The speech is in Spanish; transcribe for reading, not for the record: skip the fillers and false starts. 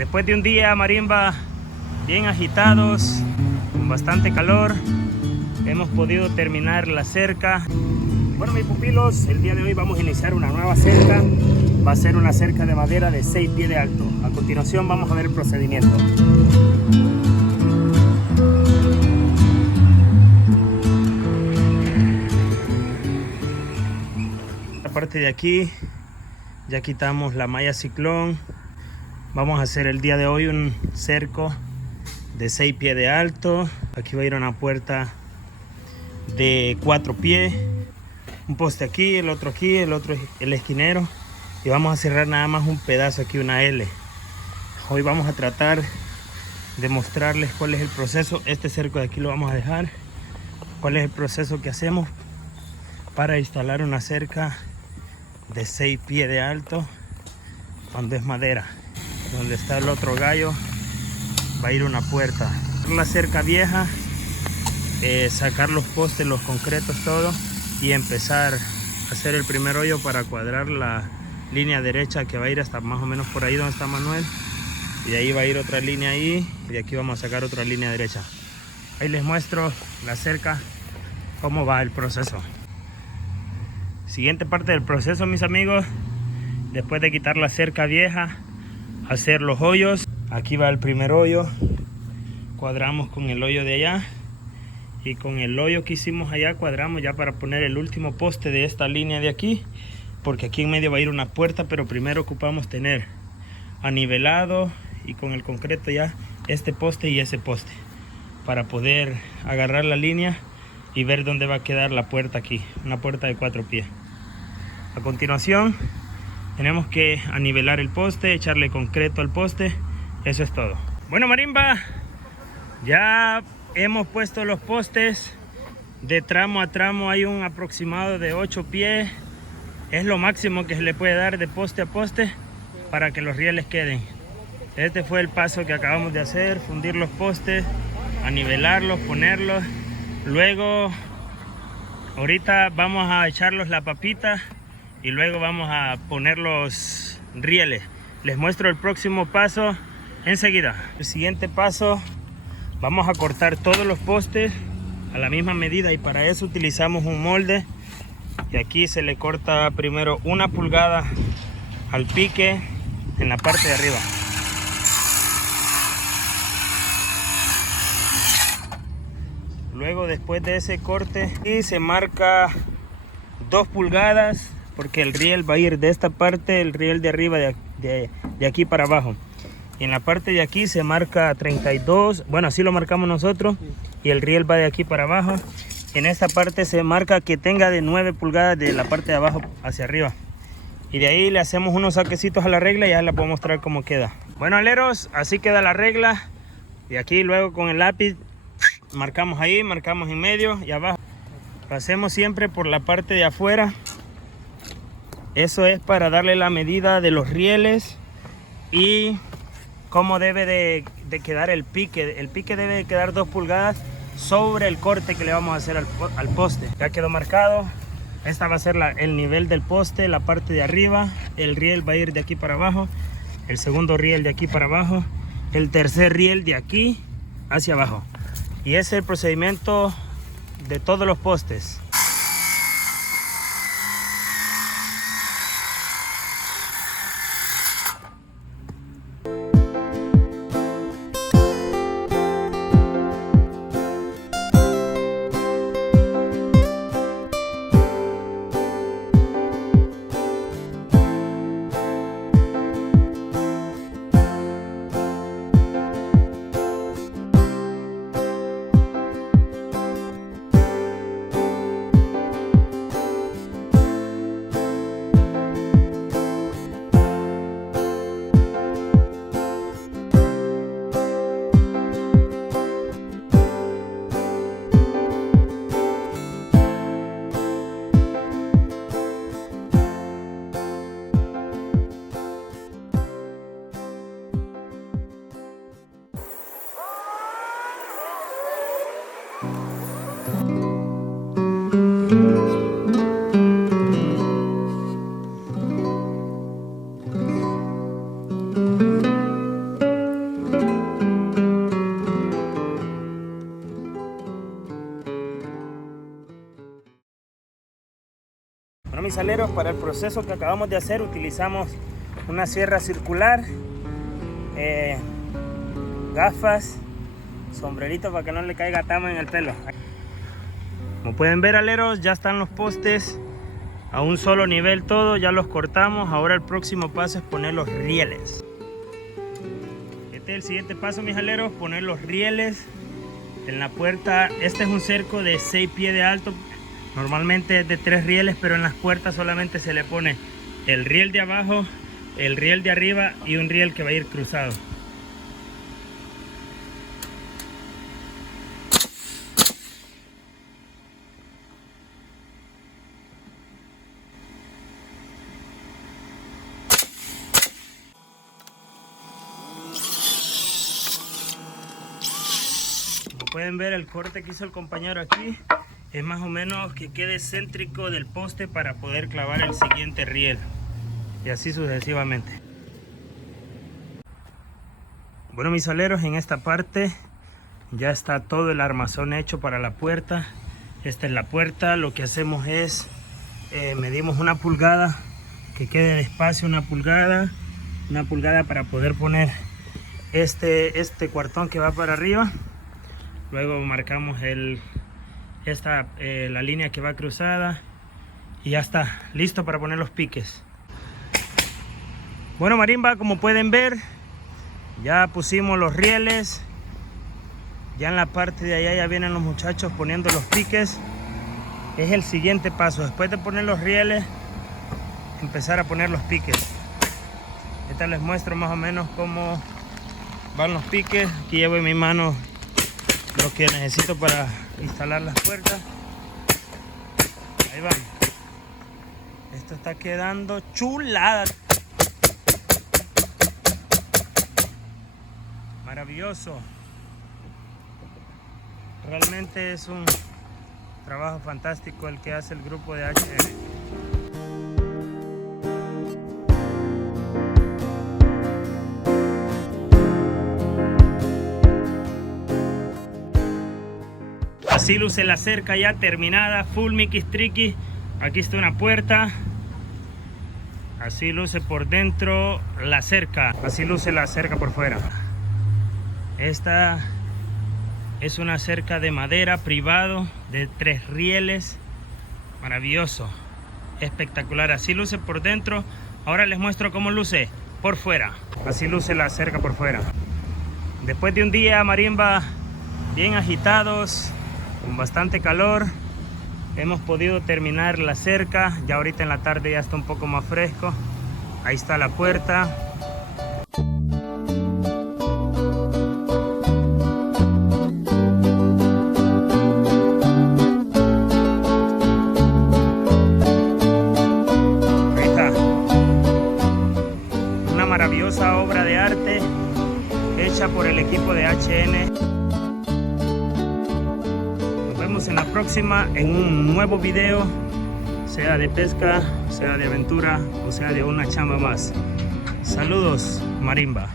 Después de un día, marimba, bien agitados, con bastante calor, hemos podido terminar la cerca. Bueno, mis pupilos, el día de hoy vamos a iniciar una nueva cerca. Va a ser una cerca de madera de 6 pies de alto. A continuación vamos a ver el procedimiento. La parte de aquí ya quitamos la malla ciclón. Vamos a hacer el día de hoy un cerco de 6 pies de alto. Aquí va a ir una puerta de 4 pies, un poste aquí, el otro el esquinero, y vamos a cerrar nada más un pedazo aquí, una L. Hoy vamos a tratar de mostrarles cuál es el proceso. Este cerco de aquí lo vamos a dejar. Cuál es el proceso que hacemos para instalar una cerca de 6 pies de alto cuando es madera. Donde está el otro gallo va a ir una puerta. Una cerca vieja, sacar los postes, los concretos, todo, y empezar a hacer el primer hoyo para cuadrar la línea derecha que va a ir hasta más o menos por ahí donde está Manuel, y de ahí va a ir otra línea ahí, y de aquí vamos a sacar otra línea derecha. Ahí les muestro la cerca, cómo va el proceso. Siguiente parte del proceso, mis amigos, después de quitar la cerca vieja, hacer los hoyos. Aquí va el primer hoyo, cuadramos con el hoyo de allá, y con el hoyo que hicimos allá cuadramos ya para poner el último poste de esta línea de aquí, porque aquí en medio va a ir una puerta, pero primero ocupamos tener anivelado y con el concreto ya este poste y ese poste para poder agarrar la línea y ver dónde va a quedar la puerta aquí, una puerta de 4 pies. A continuación tenemos que anivelar el poste, echarle concreto al poste. Eso es todo. Bueno, marimba, ya hemos puesto los postes. De tramo a tramo hay un aproximado de 8 pies. Es lo máximo que se le puede dar de poste a poste para que los rieles queden. Este fue el paso que acabamos de hacer: fundir los postes, anivelarlos, ponerlos. Luego, ahorita vamos a echarlos la papita y luego vamos a poner los rieles. Les muestro el próximo paso enseguida. El siguiente paso, vamos a cortar todos los postes a la misma medida, y para eso utilizamos un molde, y aquí se le corta primero 1 pulgada al pique en la parte de arriba. Luego, después de ese corte, y se marca 2 pulgadas, porque el riel va a ir de esta parte, el riel de arriba de aquí para abajo. Y en la parte de aquí se marca 32, bueno, así lo marcamos nosotros, y el riel va de aquí para abajo. En esta parte se marca que tenga de 9 pulgadas de la parte de abajo hacia arriba. Y de ahí le hacemos unos saquecitos a la regla y ya les puedo mostrar cómo queda. Bueno, aleros, así queda la regla. Y aquí luego con el lápiz marcamos ahí, marcamos en medio y abajo. Lo hacemos siempre por la parte de afuera. Eso es para darle la medida de los rieles y cómo debe de quedar el pique. El pique debe de quedar 2 pulgadas sobre el corte que le vamos a hacer al poste. Ya quedó marcado. Esta va a ser el nivel del poste, la parte de arriba. El riel va a ir de aquí para abajo, el segundo riel de aquí para abajo, el tercer riel de aquí hacia abajo. Y ese es el procedimiento de todos los postes. mis aleros, para el proceso que acabamos de hacer utilizamos una sierra circular, gafas, sombrerito para que no le caiga tama en el pelo. Como pueden ver, aleros, ya están los postes a un solo nivel todo, ya los cortamos. Ahora el próximo paso es poner los rieles. Este es el siguiente paso, mis aleros, poner los rieles en la puerta. Este es un cerco de 6 pies de alto, normalmente es de 3 rieles, pero en las puertas solamente se le pone el riel de abajo, el riel de arriba y un riel que va a ir cruzado. Pueden ver el corte que hizo el compañero aquí, es más o menos que quede céntrico del poste para poder clavar el siguiente riel, y así sucesivamente. Bueno, mis aleros, en esta parte ya está todo el armazón hecho para la puerta. Esta es la puerta. Lo que hacemos es medimos 1 pulgada, que quede de espacio 1 pulgada para poder poner este cuartón que va para arriba. Luego marcamos la línea que va cruzada y ya está listo para poner los piques. Bueno, marimba, como pueden ver, ya pusimos los rieles. Ya en la parte de allá ya vienen los muchachos poniendo los piques. Es el siguiente paso, después de poner los rieles, empezar a poner los piques. Ahorita les muestro más o menos cómo van los piques. Aquí llevo en mi mano lo que necesito para instalar las puertas. Ahí van. Esto está quedando chulada. Maravilloso. Realmente es un trabajo fantástico el que hace el grupo de HN. Así luce la cerca ya terminada, full Mickey Tricky. Aquí está una puerta. Así luce por dentro la cerca. Así luce la cerca por fuera. Esta es una cerca de madera privado de 3 rieles. Maravilloso, espectacular. Así luce por dentro. Ahora les muestro cómo luce por fuera. Así luce la cerca por fuera. Después de un día, marimba, bien agitados, con bastante calor, hemos podido terminar la cerca. Ya ahorita en la tarde ya está un poco más fresco. Ahí está la puerta. Ahí está. Una maravillosa obra de arte hecha por el equipo de HN. En la próxima, en un nuevo video, sea de pesca, sea de aventura o sea de una chamba más. Saludos, marimba.